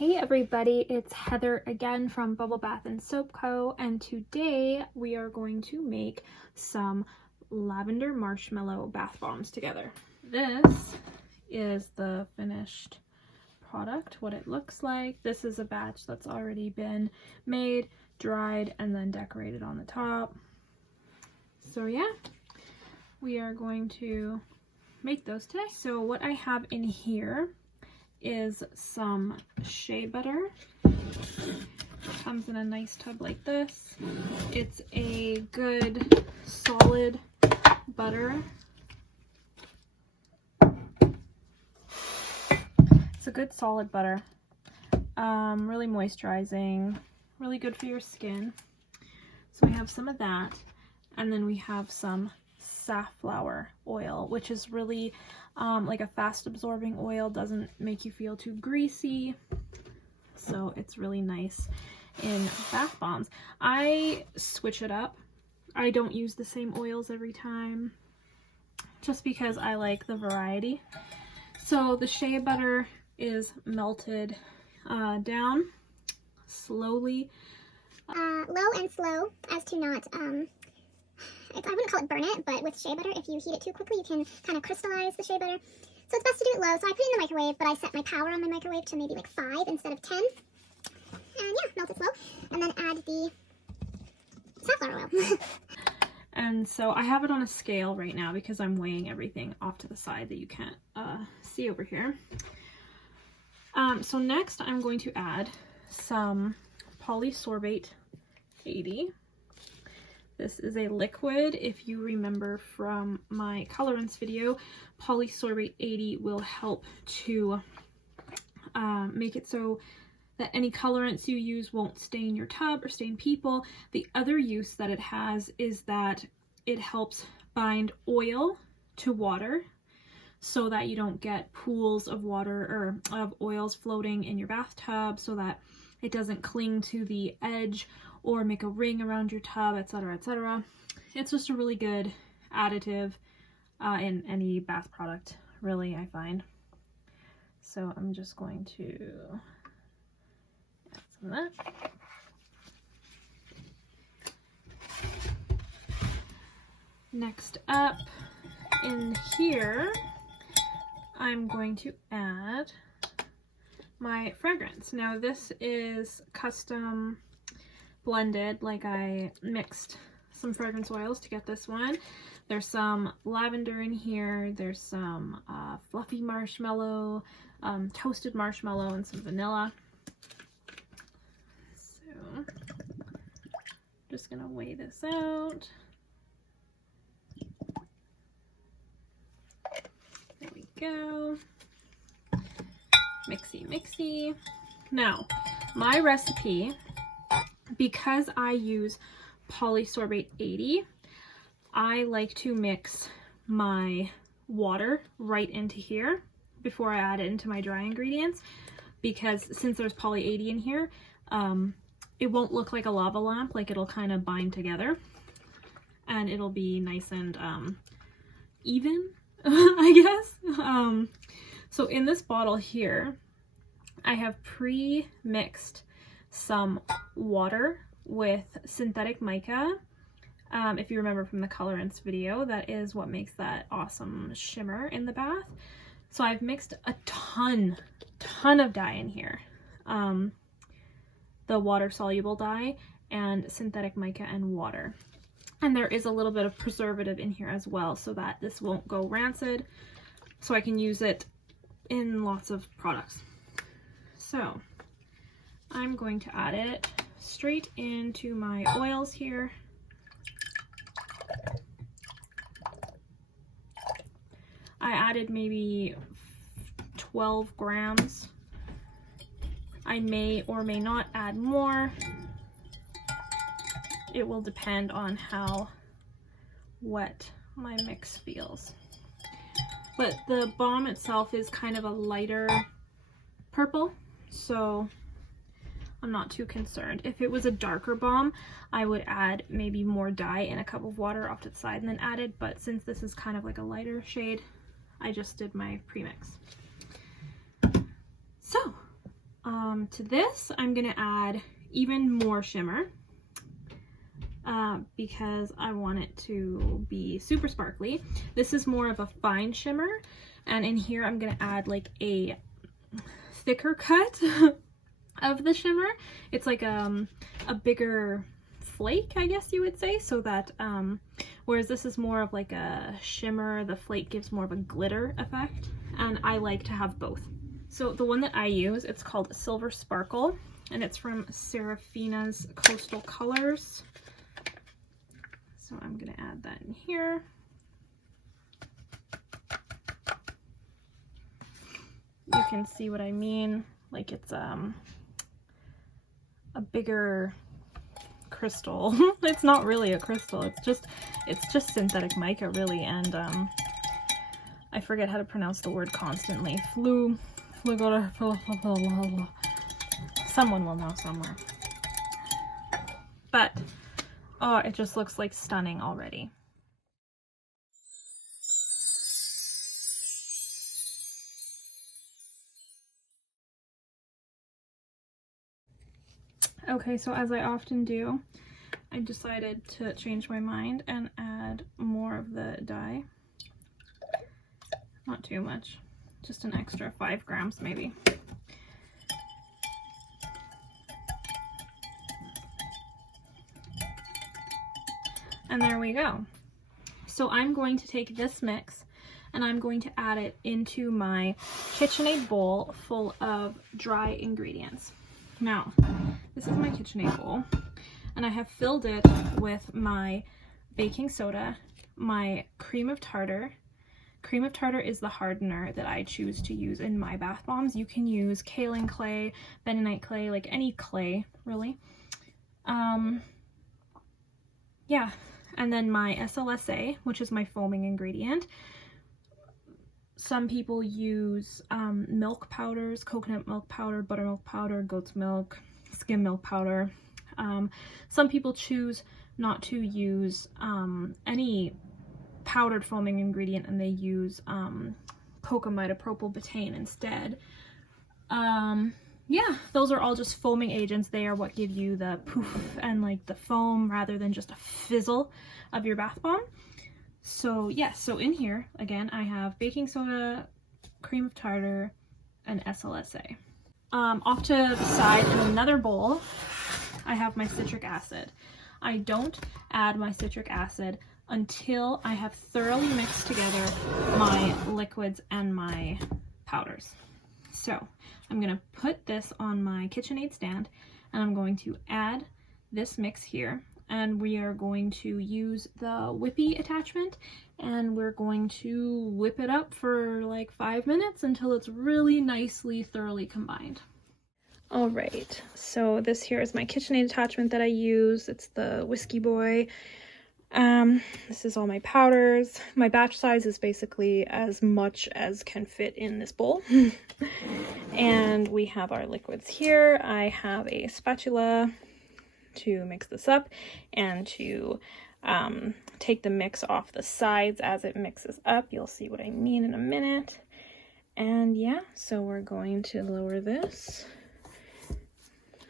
Hey everybody, it's Heather again from Bubble Bath and Soap Co. And today we are going to make some lavender marshmallow bath bombs together. This is the finished product, what it looks like. This is a batch that's already been made, dried, and then decorated on the top. So yeah, we are going to make those today. So what I have in here is some shea butter. Comes in a nice tub like this. It's a good solid butter. It's a good solid butter. Really moisturizing, really good for your skin. So we have some of that, and then we have some safflower oil, which is really like a fast absorbing oil, doesn't make you feel too greasy, so it's really nice in bath bombs. I switch it up. I don't use the same oils every time just because I like the variety. So the shea butter is melted down slowly, low and slow, as to not I wouldn't call it burn it, but with shea butter, if you heat it too quickly, you can kind of crystallize the shea butter. So it's best to do it low. So I put it in the microwave, but I set my power on my microwave to maybe like 5 instead of 10. And yeah, melt it slow. And then add the safflower oil. And so I have it on a scale right now because I'm weighing everything off to the side that you can't see over here. So next I'm going to add some polysorbate 80. This is a liquid. If you remember from my colorants video, polysorbate 80 will help to make it so that any colorants you use won't stain your tub or stain people. The other use that it has is that it helps bind oil to water so that you don't get pools of water or of oils floating in your bathtub, so that it doesn't cling to the edge or make a ring around your tub, etc., etc. It's just a really good additive in any bath product, really, I find. So I'm just going to add some of that. Next up in here, I'm going to add my fragrance. Now this is custom blended, like I mixed some fragrance oils to get this one. There's some lavender in here, there's some fluffy marshmallow, toasted marshmallow, and some vanilla. So just gonna weigh this out. There we go. Mixy mixy. Now my recipe, because I use polysorbate 80, I like to mix my water right into here before I add it into my dry ingredients, because since there's poly 80 in here, it won't look like a lava lamp, like it'll kind of bind together and it'll be nice and even, I guess. So in this bottle here, I have pre-mixed some water with synthetic mica. If you remember from the colorants video, that is what makes that awesome shimmer in the bath. So I've mixed a ton of dye in here. The water soluble dye and synthetic mica and water. And there is a little bit of preservative in here as well, so that this won't go rancid, so I can use it in lots of products. So I'm going to add it straight into my oils here. I added maybe 12 grams. I may or may not add more. It will depend on how wet my mix feels. But the balm itself is kind of a lighter purple, so I'm not too concerned. If it was a darker balm, I would add maybe more dye in a cup of water off to the side and then add it, but since this is kind of like a lighter shade, I just did my premix. So To this, I'm gonna add even more shimmer because I want it to be super sparkly. This is more of a fine shimmer, and in here I'm gonna add like a thicker cut of the shimmer. It's like a bigger flake, I guess you would say, so that whereas this is more of like a shimmer, the flake gives more of a glitter effect, and I like to have both. So the one that I use, it's called Silver Sparkle, and it's from Serafina's Coastal Colors. So I'm gonna add that in here. You can see what I mean, like it's a bigger crystal. It's not really a crystal, it's just synthetic mica really, and I forget how to pronounce the word constantly. Someone will know somewhere. But oh, it just looks like stunning already. Okay, so as I often do, I decided to change my mind and add more of the dye. Not too much, just an extra 5 grams maybe. And there we go. So I'm going to take this mix and I'm going to add it into my KitchenAid bowl full of dry ingredients. Now, this is my KitchenAid bowl, and I have filled it with my baking soda, my cream of tartar. Cream of tartar is the hardener that I choose to use in my bath bombs. You can use kaolin clay, bentonite clay, like any clay, really. Yeah, and then my SLSA, which is my foaming ingredient. Some people use milk powders, coconut milk powder, buttermilk powder, goat's milk, skim milk powder. Some people choose not to use any powdered foaming ingredient, and they use cocamidopropyl betaine instead. Yeah, those are all just foaming agents. They are what give you the poof and like the foam rather than just a fizzle of your bath bomb. So yes, so in here, again, I have baking soda, cream of tartar, and SLSA. Off to the side in another bowl, I have my citric acid. I don't add my citric acid until I have thoroughly mixed together my liquids and my powders. So I'm gonna put this on my KitchenAid stand, and I'm going to add this mix here. And we are going to use the whippy attachment, and we're going to whip it up for like 5 minutes until it's really nicely thoroughly combined. All right, so this here is my KitchenAid attachment that I use. It's the Whiskey Boy. This is all my powders. My batch size is basically as much as can fit in this bowl. And we have our liquids here. I have a spatula to mix this up and to take the mix off the sides as it mixes up. You'll see what I mean in a minute. And yeah, so we're going to lower this.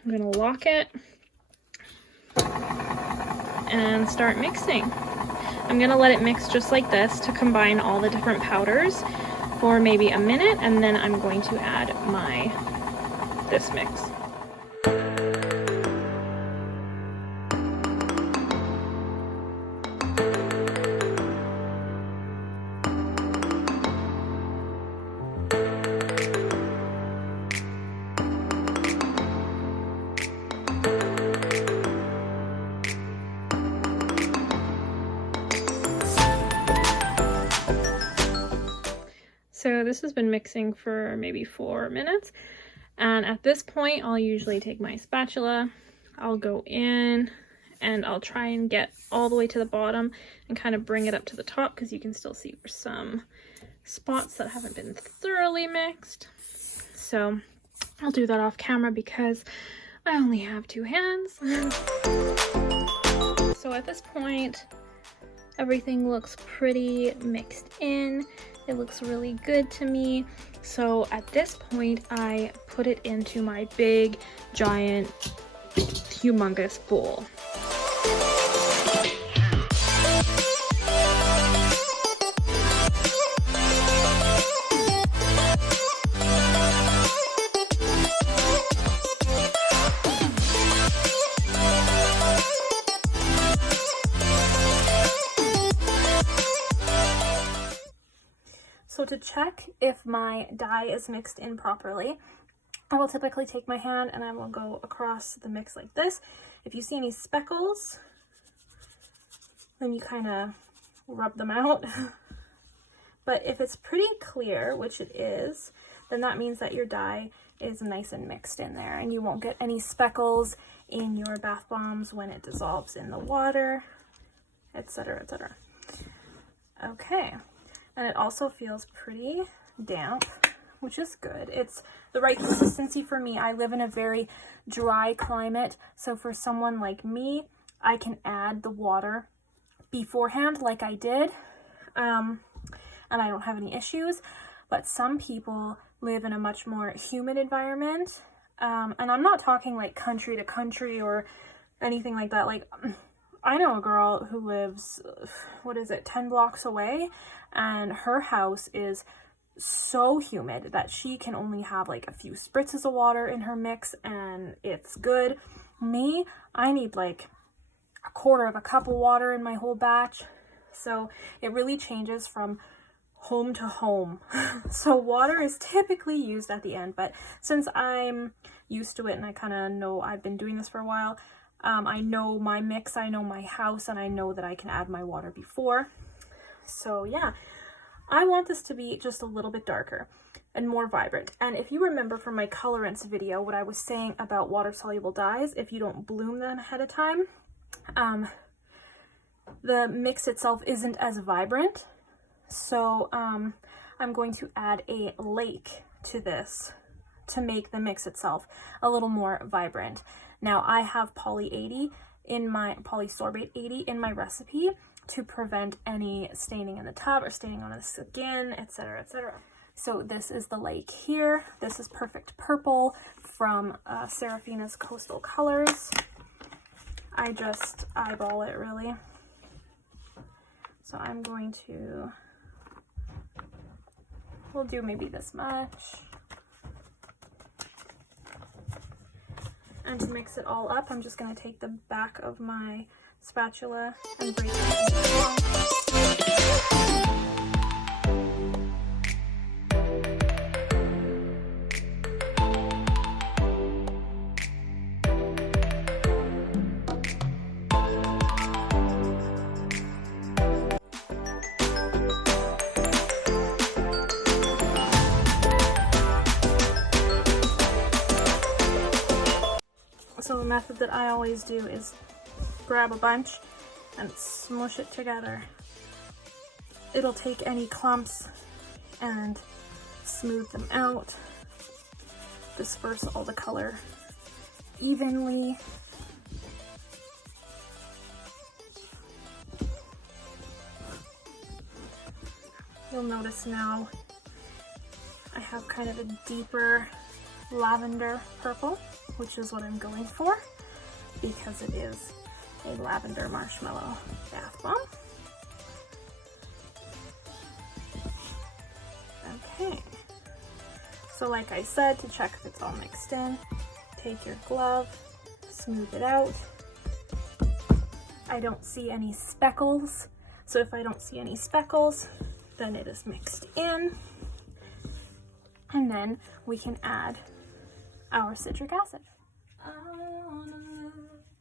I'm gonna lock it and start mixing. I'm gonna let it mix just like this to combine all the different powders for maybe a minute, and then I'm going to add this mix. So this has been mixing for maybe 4 minutes, and at this point I'll usually take my spatula, I'll go in and I'll try and get all the way to the bottom and kind of bring it up to the top, because you can still see there's some spots that haven't been thoroughly mixed. So I'll do that off camera because I only have 2 hands. So at this point everything looks pretty mixed in. It looks really good to me. So at this point, I put it into my big, giant, humongous bowl. So to check if my dye is mixed in properly, I will typically take my hand and I will go across the mix like this. If you see any speckles, then you kind of rub them out. But if it's pretty clear, which it is, then that means that your dye is nice and mixed in there, and you won't get any speckles in your bath bombs when it dissolves in the water, etc., etc. Okay. And it also feels pretty damp, which is good. It's the right consistency for me. I live in a very dry climate, so for someone like me, I can add the water beforehand like I did, and I don't have any issues. But some people live in a much more humid environment, and I'm not talking like country to country or anything like that. Like, I know a girl who lives, 10 blocks away, and her house is so humid that she can only have like a few spritzes of water in her mix and it's good. Me, I need like a quarter of a cup of water in my whole batch. So it really changes from home to home. So water is typically used at the end, but since I'm used to it and I kind of know I've been doing this for a while, I know my mix, I know my house, and I know that I can add my water before. So yeah, I want this to be just a little bit darker and more vibrant. And if you remember from my colorants video, what I was saying about water-soluble dyes, if you don't bloom them ahead of time, the mix itself isn't as vibrant. So I'm going to add a lake to this to make the mix itself a little more vibrant. Now I have polysorbate 80 in my recipe to prevent any staining in the tub or staining on the skin, etc., etc. So this is the lake here. This is Perfect Purple from Serafina's Coastal Colors. I just eyeball it really. So I'm going to, we'll do maybe this much. And to mix it all up, I'm just going to take the back of my spatula and break it into long. So the method that I always do is grab a bunch and smush it together. It'll take any clumps and smooth them out. Disperse all the color evenly. You'll notice now I have kind of a deeper lavender purple, which is what I'm going for because it is a lavender marshmallow bath bomb. Okay, so like I said, to check if it's all mixed in, take your glove, smooth it out. I don't see any speckles, so if I don't see any speckles, then it is mixed in. And then we can add our citric acid. I wanna love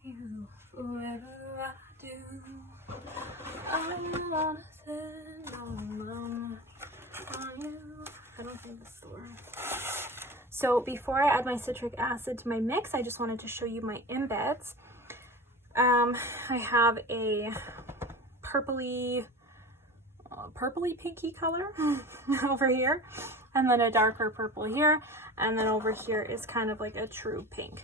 you forever, I do. I wanna sit on you. I don't think this still works. So before I add my citric acid to my mix, I just wanted to show you my embeds. I have a purpley pinky color over here, and then a darker purple here, and then over here is kind of like a true pink.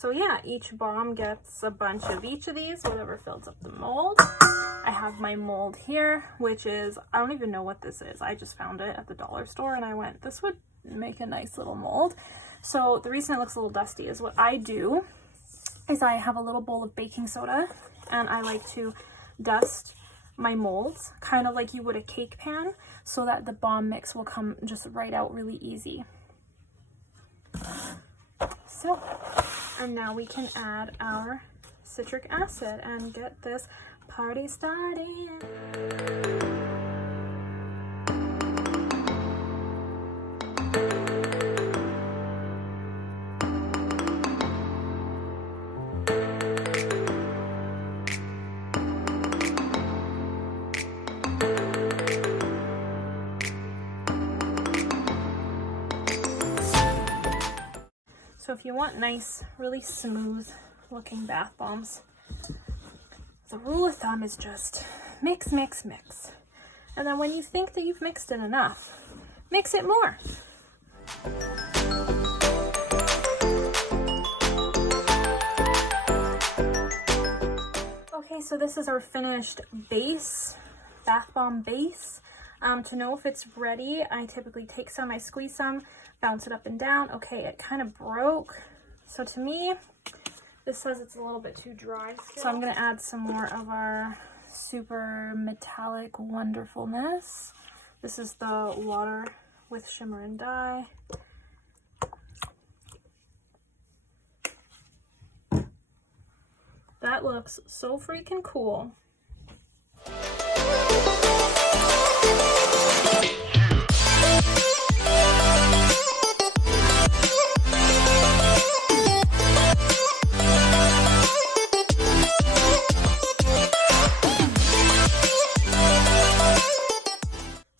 So yeah, each bomb gets a bunch of each of these, whatever fills up the mold. I have my mold here, which is, I don't even know what this is. I just found it at the dollar store and I went, this would make a nice little mold. So the reason it looks a little dusty is what I do is I have a little bowl of baking soda and I like to dust my molds, kind of like you would a cake pan, so that the bomb mix will come just right out really easy. So, and now we can add our citric acid and get this party started. So if you want nice, really smooth looking bath bombs, the rule of thumb is just mix, mix, mix. And then when you think that you've mixed it enough, mix it more. Okay, so this is our finished base, bath bomb base. To know if it's ready, I typically take some, I squeeze some, bounce it up and down. Okay, it kind of broke. So to me, this says it's a little bit too dry still. So I'm going to add some more of our super metallic wonderfulness. This is the water with shimmer and dye. That looks so freaking cool.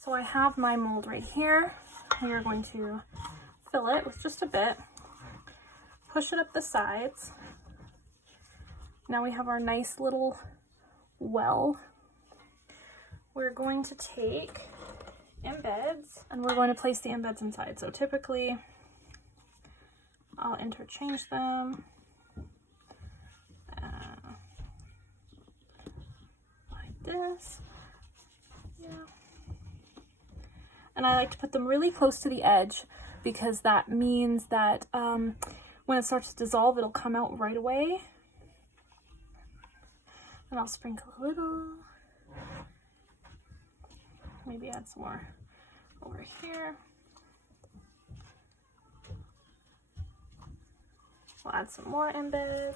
So I have my mold right here. We are going to fill it with just a bit, push it up the sides. Now we have our nice little well. We're going to take embeds and we're going to place the embeds inside. So typically I'll interchange them like this. Yeah. And I like to put them really close to the edge because that means that when it starts to dissolve, it'll come out right away. And I'll sprinkle a little. Maybe add some more over here. We'll add some more embeds.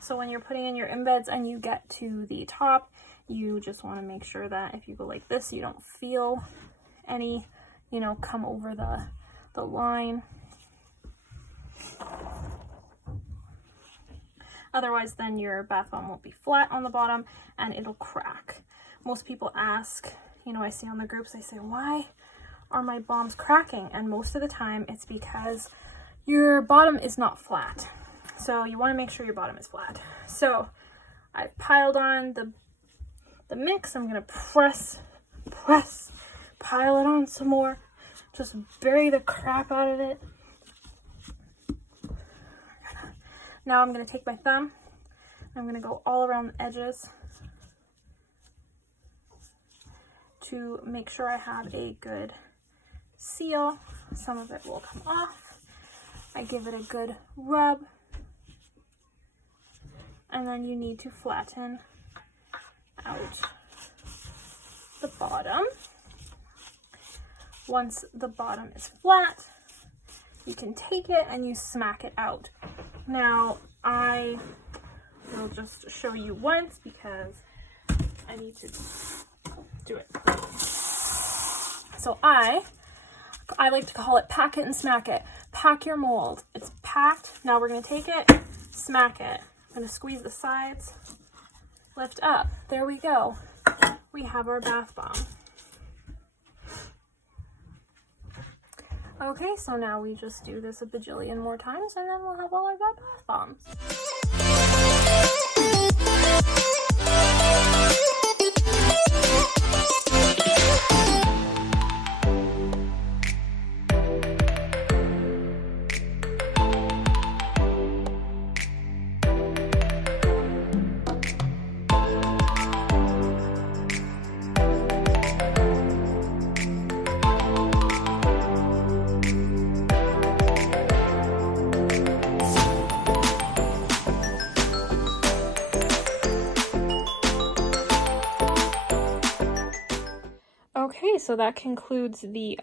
So when you're putting in your embeds and you get to the top, you just want to make sure that if you go like this, you don't feel any, you know, come over the line. Otherwise, then your bath bomb won't be flat on the bottom and it'll crack. Most people ask, you know, I see on the groups, they say, why are my bombs cracking? And most of the time it's because your bottom is not flat. So you want to make sure your bottom is flat. So I've piled on the mix. I'm going to press, pile it on some more. Just bury the crap out of it. Now I'm going to take my thumb. I'm going to go all around the edges to make sure I have a good seal. Some of it will come off. I give it a good rub. And then you need to flatten out the bottom. Once the bottom is flat, you can take it and you smack it out. Now, I will just show you once because I need to do it. So I like to call it pack it and smack it. Pack your mold. It's packed. Now we're going to take it, smack it. I'm going to squeeze the sides, lift up. There we go. we have our bath bomb. Okay, so now we just do this a bajillion more times and then we'll have all our bath bombs. Okay, so that concludes the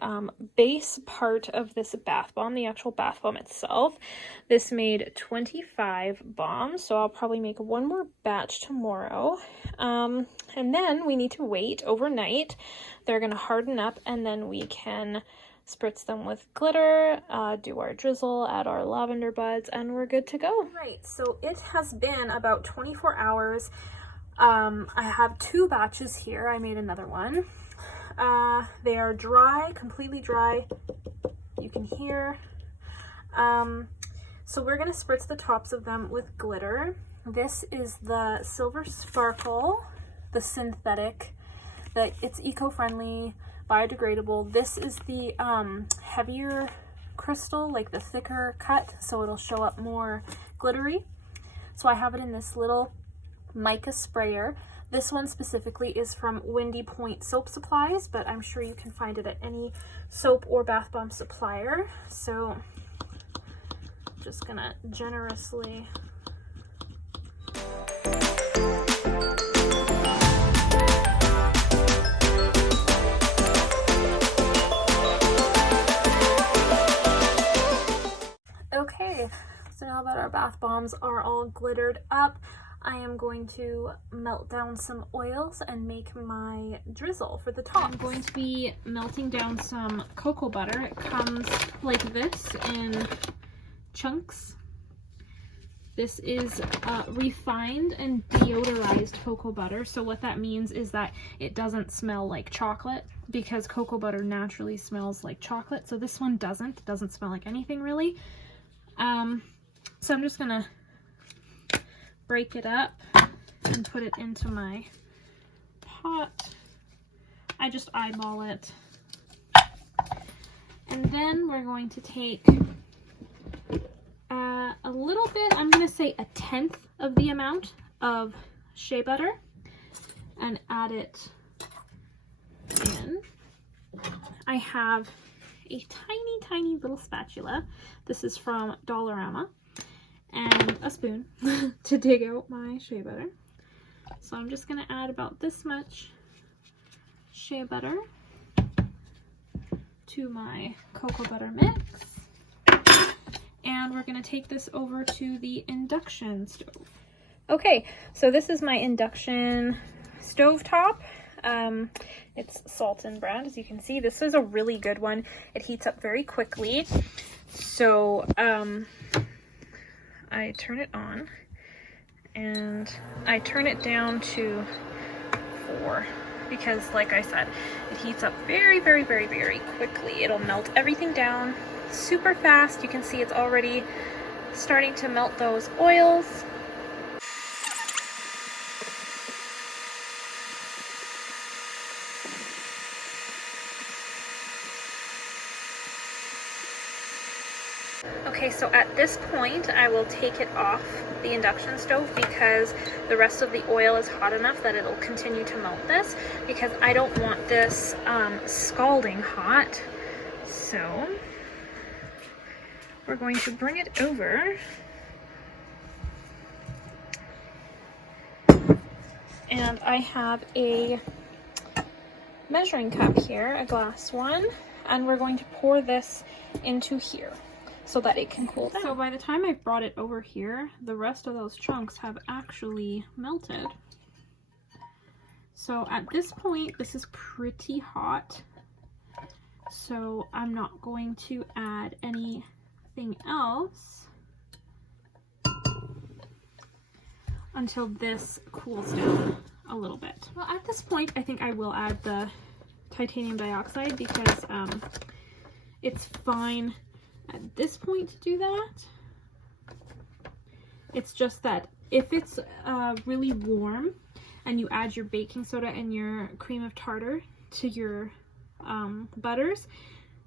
base part of this bath bomb, the actual bath bomb itself. This made 25 bombs, so I'll probably make one more batch tomorrow. And then we need to wait overnight. They're going to harden up, and then we can spritz them with glitter, do our drizzle, add our lavender buds, and we're good to go. Right, so it has been about 24 hours. I have 2 batches here. I made another one. They are dry, completely dry. You can hear. So we're going to spritz the tops of them with glitter. This is the Silver Sparkle, the synthetic, it's eco-friendly, biodegradable. This is the heavier crystal, like the thicker cut, so it'll show up more glittery. So I have it in this little mica sprayer. This one specifically is from Windy Point Soap Supplies, but I'm sure you can find it at any soap or bath bomb supplier. So I'm just gonna generously okay, so now that our bath bombs are all glittered up, I am going to melt down some oils and make my drizzle for the top. I'm going to be melting down some cocoa butter. It comes like this in chunks. This is refined and deodorized cocoa butter. So what that means is that it doesn't smell like chocolate, because cocoa butter naturally smells like chocolate. So this one doesn't. It doesn't smell like anything really. So I'm just gonna break it up and put it into my pot. I just eyeball it. And then we're going to take a little bit, I'm going to say 1/10 of the amount of shea butter, and add it in. I have a tiny little spatula. This is from Dollarama. And a spoon to dig out my shea butter. So I'm just going to add about this much shea butter to my cocoa butter mix. And we're going to take this over to the induction stove. Okay, so this is my induction stove top. It's Sultan brand, as you can see. This is a really good one. It heats up very quickly. So, I turn it on and I turn it down to 4 because, like I said, it heats up very quickly. It'll melt everything down super fast. You can see it's already starting to melt those oils. Okay, so at this point, I will take it off the induction stove because the rest of the oil is hot enough that it'll continue to melt this, because I don't want this scalding hot. So we're going to bring it over and I have a measuring cup here, a glass one, and we're going to pour this into here so that it can cool down. So by the time I've brought it over here, the rest of those chunks have actually melted. So at this point, this is pretty hot. So I'm not going to add anything else until this cools down a little bit. Well, at this point, I think I will add the titanium dioxide because it's fine at this point to do that. It's just that if it's really warm and you add your baking soda and your cream of tartar to your butters,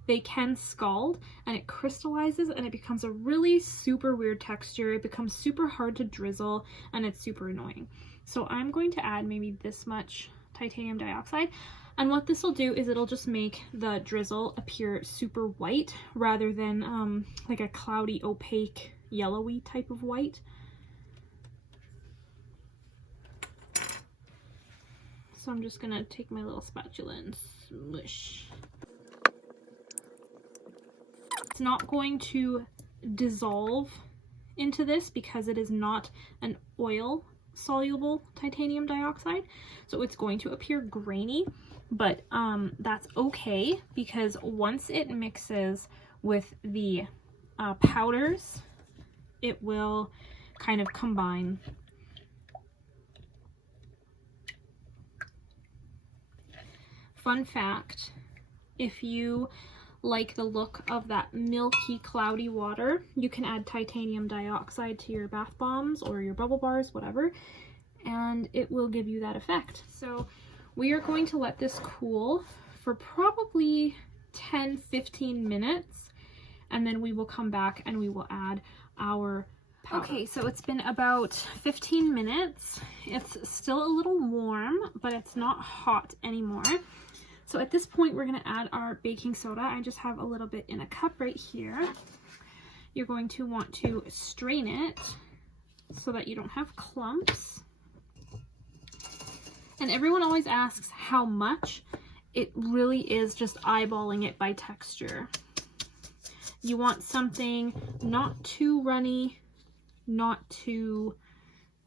they can scald and it crystallizes and it becomes a really super weird texture. It becomes super hard to drizzle and it's super annoying. So I'm going to add maybe this much titanium dioxide. And what this will do is it'll just make the drizzle appear super white rather than like a cloudy, opaque, yellowy type of white. So I'm just gonna take my little spatula and smush. It's not going to dissolve into this because it is not an oil soluble titanium dioxide, so it's going to appear grainy, but that's okay because once it mixes with the powders, it will kind of combine. Fun fact, if you like the look of that milky, cloudy water, you can add titanium dioxide to your bath bombs or your bubble bars, whatever, and it will give you that effect. So we are going to let this cool for probably 10-15 minutes, and then we will come back and we will add our powder. Okay, so it's been about 15 minutes. It's still a little warm, but it's not hot anymore. So at this point, we're going to add our baking soda. I just have a little bit in a cup right here. You're going to want to strain it so that you don't have clumps. And everyone always asks how much. It really is just eyeballing it by texture. You want something not too runny, not too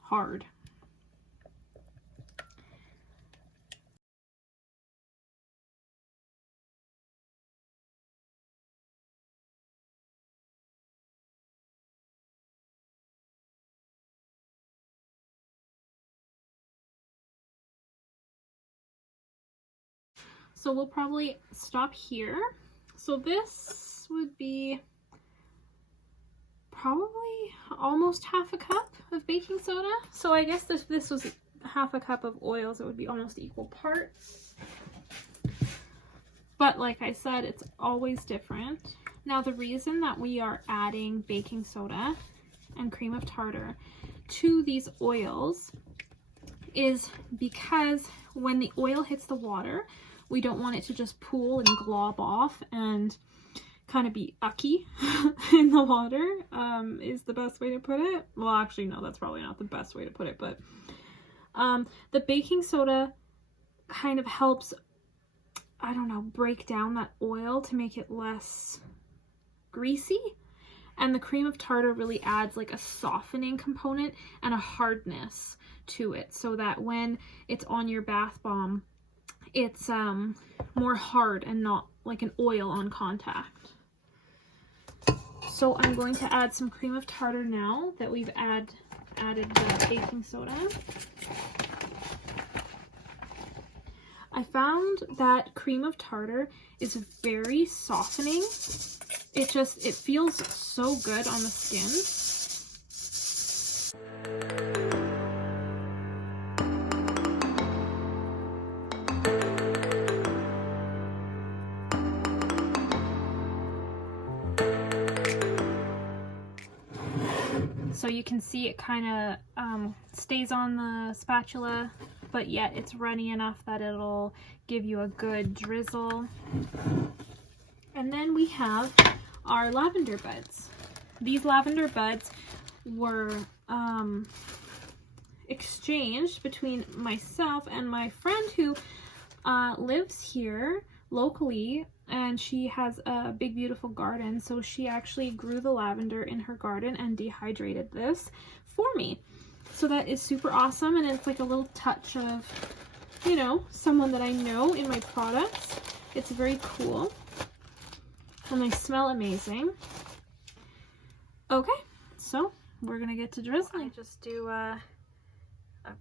hard. So we'll probably stop here. So this would be probably almost half a cup of baking soda. So I guess if this was half a cup of oils, it would be almost equal parts. But like I said, it's always different. Now the reason that we are adding baking soda and cream of tartar to these oils is because when the oil hits the water, we don't want it to just pool and glob off and kind of be ucky in the water, is the best way to put it. Well, actually, no, that's probably not the best way to put it, but the baking soda kind of helps, I don't know, break down that oil to make it less greasy. And the cream of tartar really adds like a softening component and a hardness to it so that when it's on your bath bomb, it's more hard and not like an oil on contact. So I'm going to add some cream of tartar now that we've added the baking soda. I found that cream of tartar is very softening. It feels so good on the skin. So you can see it kind of stays on the spatula, but yet it's runny enough that it'll give you a good drizzle. And then we have our lavender buds. These lavender buds were exchanged between myself and my friend who lives here locally, and she has a big beautiful garden, so she actually grew the lavender in her garden and dehydrated this for me. So that is super awesome, and it's like a little touch of, you know, someone that I know in my products. It's very cool, and they smell amazing. Okay, so we're gonna get to drizzling. I just do a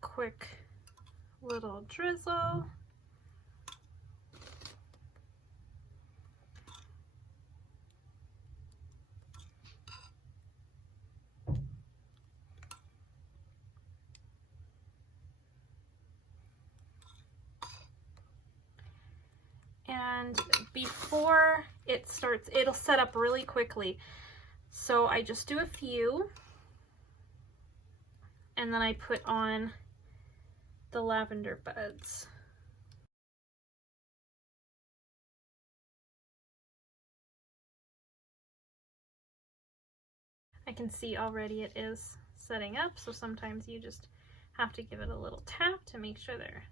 quick little drizzle. And before it starts, it'll set up really quickly. So I just do a few, and then I put on the lavender buds. I can see already it is setting up, so sometimes you just have to give it a little tap to make sure they're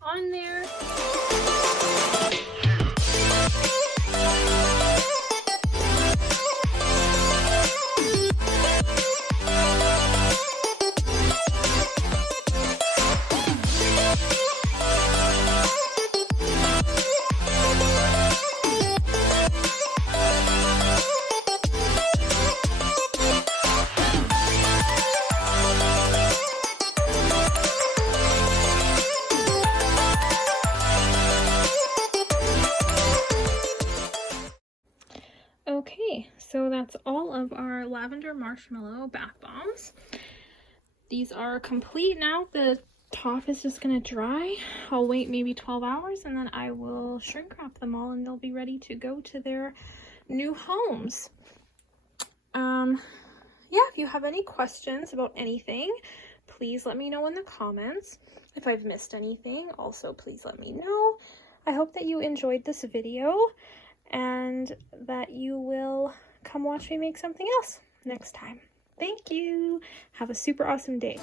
on there. Okay, so that's all of our lavender marshmallow bath bombs. These are complete now. The top is just gonna dry. I'll wait maybe 12 hours and then I will shrink wrap them all and they'll be ready to go to their new homes. Yeah, if you have any questions about anything, please let me know in the comments. If I've missed anything, also please let me know. I hope that you enjoyed this video and that you will come watch me make something else next time. Thank you. Have a super awesome day.